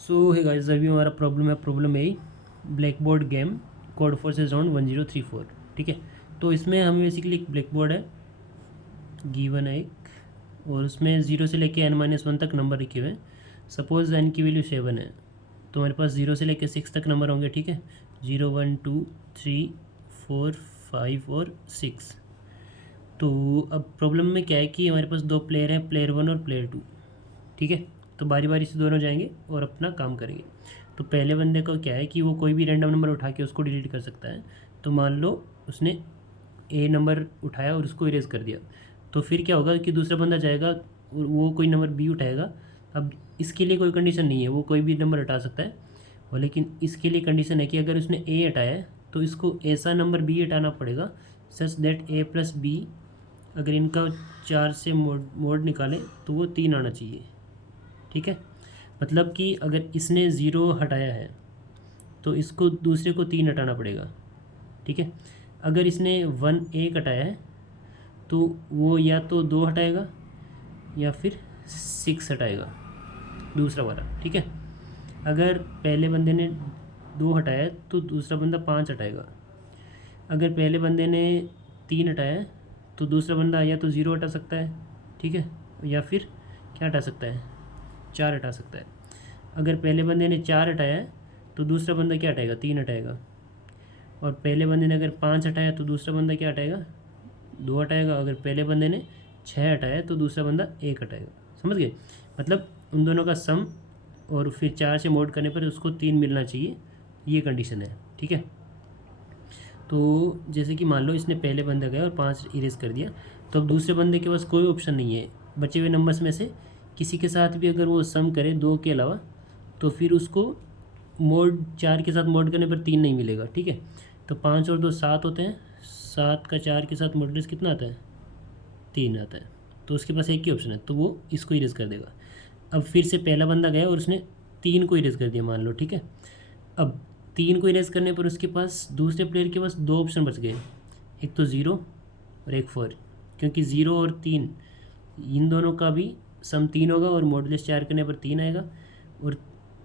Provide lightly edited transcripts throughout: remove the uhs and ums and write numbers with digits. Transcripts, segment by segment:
सो है गाइस, अभी हमारा प्रॉब्लम है black board game code forces round 1034। ठीक है, तो इसमें हमें बेसिकली एक ब्लैक बोर्ड है गिवन है एक, और उसमें 0 से लेके n-1 तक नंबर लिखे हुए हैं। सपोज n की वैल्यू 7 है, तो हमारे पास 0 से लेके 6 तक नंबर होंगे। ठीक है, 0 1 2 3 4 5 और 6। तो अब प्रॉब्लम में क्या है कि हमारे पास दो प्लेयर हैं, प्लेयर 1 और प्लेयर 2। ठीक है, तो बारी बारी से दोनों जाएंगे और अपना काम करेंगे। तो पहले बंदे को क्या है कि वो कोई भी रैंडम नंबर उठा के उसको डिलीट कर सकता है। तो मान लो उसने ए नंबर उठाया और उसको इरेज कर दिया, तो फिर क्या होगा कि दूसरा बंदा जाएगा और वो कोई नंबर बी उठाएगा। अब इसके लिए कोई कंडीशन नहीं है, वो कोई भी नंबर हटा सकता है, और लेकिन इसके लिए कंडीशन है कि अगर उसने ए हटाया है तो इसको ऐसा नंबर बी हटाना पड़ेगा such that A plus B, अगर इनका 4 से मोड निकालें तो वो 3 आना चाहिए। ठीक है, मतलब कि अगर इसने 0 हटाया है तो इसको दूसरे को 3 हटाना पड़ेगा। ठीक है, अगर इसने 1 1 हटाया है तो वो या तो 2 हटाएगा या फिर 6 हटाएगा दूसरा वाला। ठीक है, अगर पहले बंदे ने 2 हटाया है तो दूसरा बंदा 5 हटाएगा। अगर पहले बंदे ने 3 हटाया है तो दूसरा बंदा या तो 0 हटा सकता है, ठीक है, या फिर क्या हटा सकता है, 4 हटा सकता है। अगर पहले बंदे ने 4 हटाया है तो दूसरा बंदा क्या हटाएगा, 3 हटाएगा। और पहले बंदे ने अगर 5 हटाया तो दूसरा बंदा क्या हटाएगा, 2 हटाएगा। अगर पहले बंदे ने 6 हटाया तो दूसरा बंदा 1 हटाएगा। समझ गए, मतलब उन दोनों का सम और फिर 4 से मोड करने पर उसको 3 मिलना चाहिए, ये कंडीशन है। ठीक है, तो जैसे कि मान लो इसने पहले बंदे गया और 5 इरेज कर दिया, तो अब दूसरे बंदे के पास कोई ऑप्शन नहीं है बचे हुए नंबर्स में से किसी के साथ भी अगर वो सम करे 2 के अलावा, तो फिर उसको मोड 4 के साथ मोड करने पर 3 नहीं मिलेगा। ठीक है, तो 5 और 2 7 होते हैं, 7 का 4 के साथ मॉडुलस कितना आता है, 3 आता है। तो उसके पास एक ही ऑप्शन है, तो वो इसको इरेज कर देगा। अब फिर से पहला बंदा गया और उसने 3 को इरेज कर दिया मान लो। ठीक है, अब 3 को इरेज करने पर उसके पास दूसरे प्लेयर के पास 2 ऑप्शन बच गए, एक तो 0 और एक 4, क्योंकि 0 और 3 इन दोनों का भी सम 3 होगा और मॉडुलस 4 करने पर 3 आएगा, और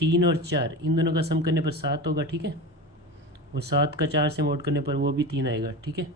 3 और 4 इन दोनों का सम करने पर 7 होगा। ठीक है, और 7 का 4 से मोड करने पर वो भी 3 आएगा। ठीक है,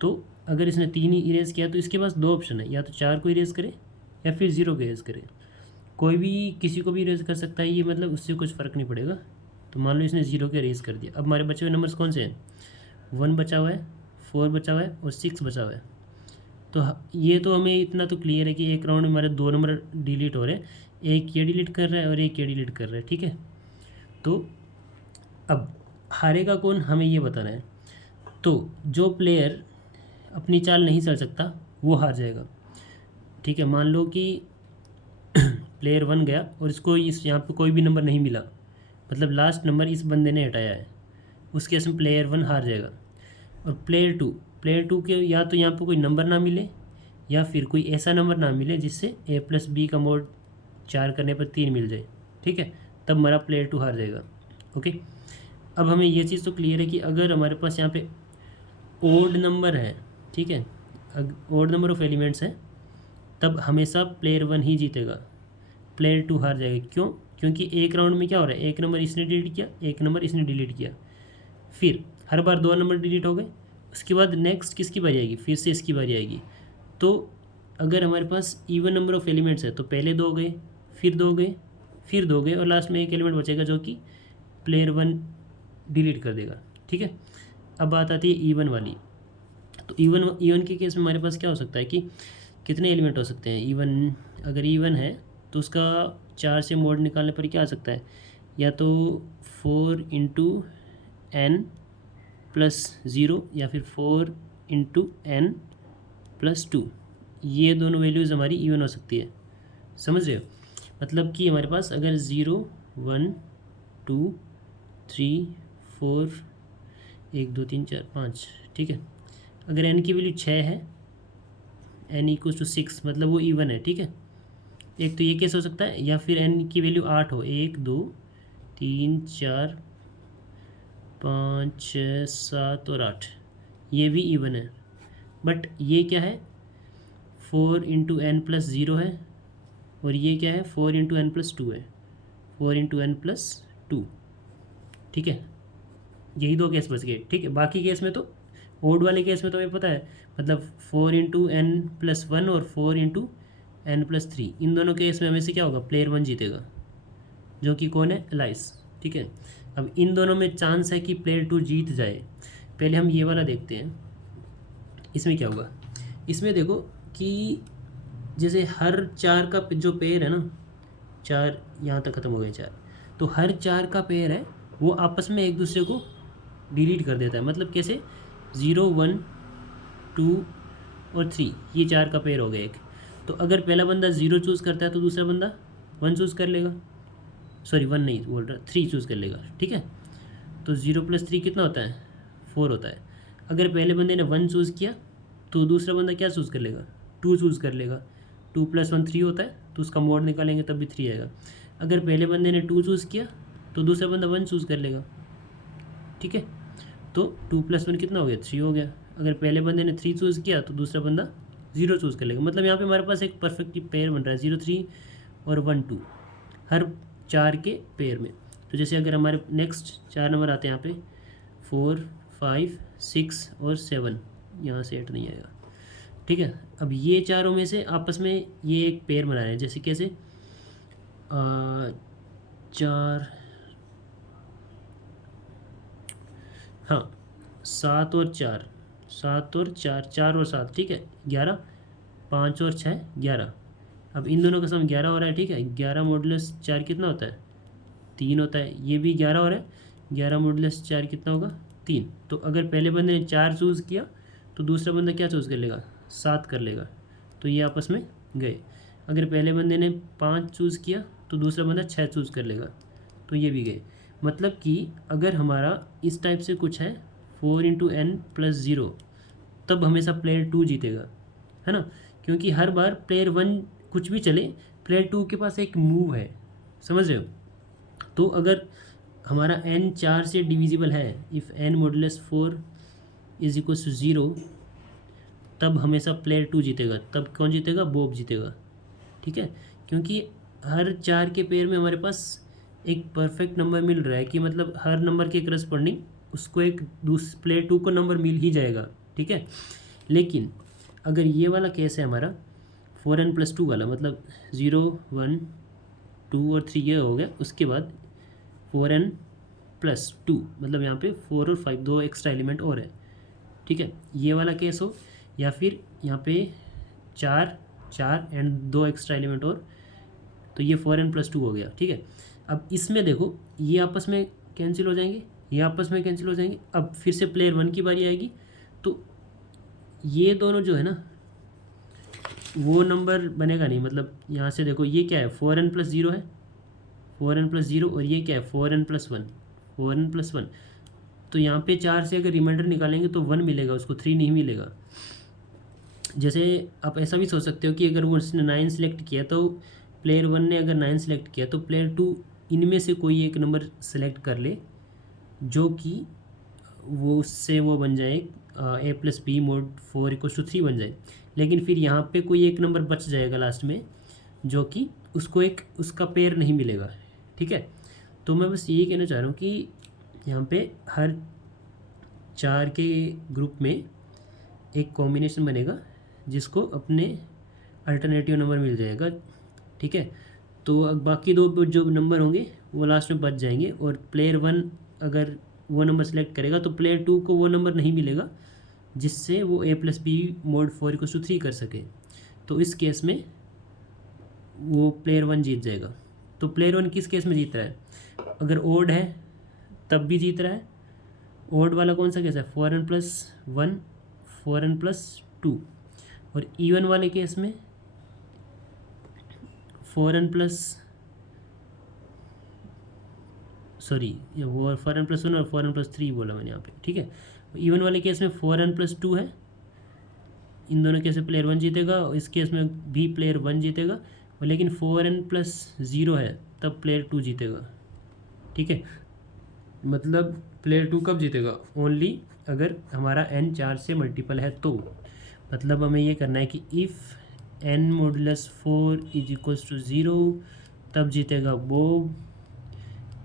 तो अगर इसने 3 ही इरेज किया तो इसके पास 2 ऑप्शन है, या तो 4 को इरेज करे या फिर 0 को इरेज करे। कोई भी किसी को भी इरेज कर सकता है, ये मतलब उससे कुछ फ़र्क नहीं पड़ेगा। तो मान लो इसने 0 को इरेज कर दिया। अब हमारे बचे हुए नंबर्स कौन से हैं, 1 बचा हुआ है, 4 बचा हुआ है और 6 बचा हुआ है। तो ये तो हमें इतना तो क्लियर है कि एक राउंड में हमारे 2 नंबर डिलीट हो रहे हैं, एक ये डिलीट कर रहा है और एक ये डिलीट कर रहा है। ठीक है, तो अब हारेगा कौन, हमें ये बताना है। तो जो प्लेयर अपनी चाल नहीं चल सकता वो हार जाएगा। ठीक है, मान लो कि प्लेयर 1 गया और इसको इस यहाँ पे कोई भी नंबर नहीं मिला, मतलब लास्ट नंबर इस बंदे ने हटाया है, उसके केस में प्लेयर 1 हार जाएगा। और प्लेयर 2 के या तो यहाँ पे कोई नंबर ना मिले या फिर कोई ऐसा नंबर ना मिले जिससे ए प्लस बी का मोड 4 करने पर 3 मिल जाए। ठीक है, तब हमारा प्लेयर 2 हार जाएगा। ओके, अब हमें ये चीज़ तो क्लियर है कि अगर हमारे पास यहाँ पे ओड नंबर है, ठीक है, ओड नंबर ऑफ एलिमेंट्स हैं, तब हमेशा प्लेयर 1 ही जीतेगा, प्लेयर 2 हार जाएगा। क्यों, क्योंकि एक राउंड में क्या हो रहा है, एक नंबर इसने डिलीट किया, एक नंबर इसने डिलीट किया, फिर हर बार 2 नंबर डिलीट हो गए। उसके बाद नेक्स्ट किसकी बारी आएगी, फिर से इसकी बारी आएगी। तो अगर हमारे पास इवन नंबर ऑफ एलिमेंट्स है तो पहले 2 गए, फिर 2 गए, फिर 2 गए, और लास्ट में एक एलिमेंट बचेगा जो कि प्लेयर 1 डिलीट कर देगा। ठीक है, अब बात आती है इवन वाली। तो इवन के केस में हमारे पास क्या हो सकता है कि कितने एलिमेंट हो सकते हैं इवन। अगर इवन है तो उसका 4 से मोड निकालने पर क्या आ सकता है, या तो 4 इंटू एन प्लस 0 या फिर 4 इंटू एन प्लस 2, ये दोनों वैल्यूज़ हमारी इवन हो सकती है। समझ रहे हो, मतलब कि हमारे पास अगर 0 1 2 3 4 1 2 3 4 5, ठीक है, अगर एन की वैल्यू 6 है, एन इक्वल्स टू 6, मतलब वो इवन है। ठीक है, एक तो ये केस हो सकता है, या फिर एन की वैल्यू 8 हो, 1 2 3 4 5 6 7 और 8, ये भी इवन है। बट ये क्या है, 4 इंटू एन प्लस 0 है, और ये क्या है 4 इंटू एन प्लस 2 है। 4 इंटू एन प्लस 2, ठीक है। यही दो केस बच गए, ठीक है। बाकी केस में तो, ओड वाले केस में तो हमें पता है, मतलब 4 इंटू एन प्लस 1 और 4 इंटू एन प्लस 3, इन दोनों केस में हमें से क्या होगा, प्लेयर 1 जीतेगा, जो कि कौन है, एलाइस, ठीक है। अब इन दोनों में चांस है कि प्लेयर 2 जीत जाए। पहले हम ये वाला देखते हैं, इसमें क्या होगा। इसमें देखो कि जैसे हर 4 का जो पेयर है ना, 4 यहाँ तक ख़त्म हो गए 4, तो हर 4 का पेयर है वो आपस में एक दूसरे को डिलीट कर देता है। मतलब कैसे, 0 1 2 और 3, ये 4 का पेयर हो गया एक। तो अगर पहला बंदा 0 चूज़ करता है तो दूसरा बंदा 1 चूज़ कर लेगा, सॉरी 1 नहीं बोल रहा, 3 चूज़ कर लेगा, ठीक है। तो 0 + 3 कितना होता है, 4 होता है। अगर पहले बंदे ने 1 चूज़ किया तो दूसरा बंदा क्या चूज़ कर लेगा, 2 चूज़ कर लेगा। 2 + 1 3 होता है, तो उसका मोड निकालेंगे तब भी 3 आएगा। अगर पहले बंदे ने 2 चूज़ किया तो दूसरा बंदा 1 चूज़ कर लेगा, ठीक है। तो 2 + 1 कितना हो गया, 3 हो गया। अगर पहले बंदे ने 3 चूज़ किया तो दूसरा बंदा 0 चूज़ कर लेगा। मतलब यहाँ पे हमारे पास एक परफेक्ट पेयर बन रहा है, 0 3 और 1 2, हर 4 के पेयर में। तो जैसे अगर हमारे नेक्स्ट 4 नंबर आते हैं यहाँ पे 4 5 6 और 7, यहाँ से 8 नहीं आएगा, ठीक है। अब ये चारों में से आपस में ये एक पेयर बना रहे हैं, जैसे कैसे 4, हाँ 7 और 4, 7 और 4, 4 और 7, ठीक है 11, 5 और 6 11। अब इन दोनों का सम 11 हो रहा है, ठीक है। 11 मॉडुलस 4 कितना होता है, 3 होता है। ये भी 11 हो रहा है, 11 मॉडुलस 4 कितना होगा, 3। तो अगर पहले बंदे ने 4 चूज़ किया तो दूसरा बंदा क्या चूज़ कर लेगा, 7 कर लेगा। तो ये आपस में गए। अगर पहले बंदे ने 5 चूज़ किया तो दूसरा बंदा 6 चूज़ कर लेगा, तो ये भी गए। मतलब कि अगर हमारा इस टाइप से कुछ है 4 इंटू एन प्लस 0, तब हमेशा प्लेयर 2 जीतेगा, है ना। क्योंकि हर बार प्लेयर 1 कुछ भी चले, प्लेयर 2 के पास एक मूव है, समझ रहे हो। तो अगर हमारा n 4 से डिविजिबल है, if n modulus 4 is equal to 0, तब हमेशा प्लेयर 2 जीतेगा। तब कौन जीतेगा, बॉब जीतेगा, ठीक है। क्योंकि हर 4 के पेयर में हमारे पास एक परफेक्ट नंबर मिल रहा है, कि मतलब हर नंबर के करस्पॉन्डिंग उसको एक प्लेयर 2 को नंबर मिल ही जाएगा, ठीक है। लेकिन अगर ये वाला केस है हमारा 4n + 2 वाला, मतलब 0 1 2 और 3 ये हो गया, उसके बाद 4n + 2, मतलब यहाँ पे 4 और 5 दो एक्स्ट्रा एलिमेंट और है, ठीक है। ये वाला केस हो, या फिर यहाँ पे 4 4 एंड 2 एक्स्ट्रा एलिमेंट और, तो ये 4n + 2 हो गया, ठीक है। अब इसमें देखो ये आपस में कैंसिल हो जाएंगे, ये आपस में कैंसिल हो जाएंगे। अब फिर से प्लेयर 1 की बारी आएगी, तो ये दोनों जो है ना, वो नंबर बनेगा नहीं। मतलब यहाँ से देखो ये क्या है, 4n + 0 है, 4n + 0, और ये क्या है 4n + 1, 4n + 1। तो यहाँ पे 4 से अगर रिमाइंडर निकालेंगे तो 1 मिलेगा उसको, 3 नहीं मिलेगा। जैसे आप ऐसा भी सोच सकते हो कि अगर वो उसने 9 सेलेक्ट किया, तो प्लेयर 1 ने अगर 9 सेलेक्ट किया तो प्लेयर 2 इनमें से कोई एक नंबर सेलेक्ट कर ले, जो कि वो उससे वो बन जाए a + b mod 4 = 3 बन जाए। लेकिन फिर यहाँ पे कोई एक नंबर बच जाएगा लास्ट में, जो कि उसको एक उसका पेयर नहीं मिलेगा, ठीक है। तो मैं बस यही कहना चाह रहा हूँ कि यहाँ पे हर 4 के ग्रुप में एक कॉम्बिनेशन बनेगा, जिसको अपने अल्टरनेटिव नंबर मिल जाएगा, ठीक है। तो अब बाकी दो जो नंबर होंगे वो लास्ट में बच जाएंगे, और प्लेयर 1 अगर वो नंबर सेलेक्ट करेगा तो प्लेयर 2 को वो नंबर नहीं मिलेगा जिससे वो a + b mod 4 = 3 कर सके। तो इस केस में वो प्लेयर 1 जीत जाएगा। तो प्लेयर 1 किस केस में जीत रहा है, अगर ओड है तब भी जीत रहा है। ओड वाला कौन सा केस है, 4n + 1 4n + 2। और इवन वाले केस में 4n + सॉरी वो 4n + 1 और 4n + 3 बोला मैंने यहाँ पे, ठीक है। इवन वाले केस में 4n + 2 है, इन दोनों केस में प्लेयर 1 जीतेगा, और इस केस में भी प्लेयर 1 जीतेगा। और लेकिन 4n + 0 है तब प्लेयर 2 जीतेगा, ठीक है। मतलब प्लेयर 2 कब जीतेगा, ओनली अगर हमारा n 4 से मल्टीपल है तो। मतलब हमें ये करना है कि इफ़ n मॉडुलस 4 = 0, तब जीतेगा बॉब,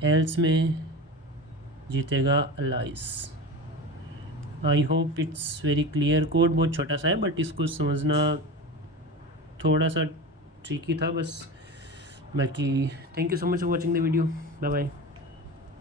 एल्स में जीतेगा Alice. I hope it's very clear. Code बहुत छोटा सा है बट इसको समझना थोड़ा सा ट्रिकी था बस। बाकी thank you so much for watching the video. Bye bye.